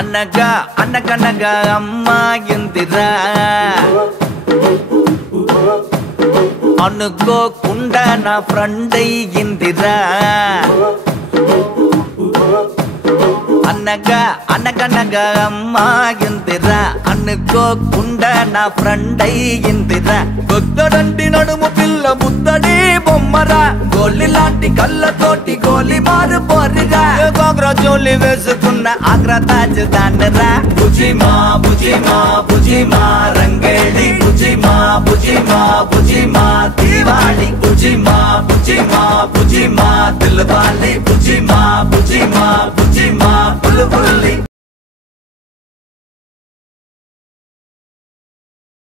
అనగా అనగనగా అమ్మాయిందిరా అనుకోకుండా నా ఫ్రెండ్ అయ్యిందిరా అనగా అనగనగా అమ్మాయిందిరా అనుకోకుండా నా ఫ్రెండ్ అయ్యిందిరా కొత్తడంటి నడుము పిల్ల ముద్దడి బొమ్మరా గోలి లాంటి కళ్ళతోటి గోలి మారు పోరిరా గోగ్రా జోలి వేసుకున్న ఆగ్రా తాజ్ దాన్నరా బుజిమా బుజిమా బుజిమా రంగేడి బుజిమా బుజిమా బుజిమా దివాళి బుజిమా బుజిమా బుజిమా దిల్వాలి బుజిమా బుజిమా బుజిమా బుల్బుల్లి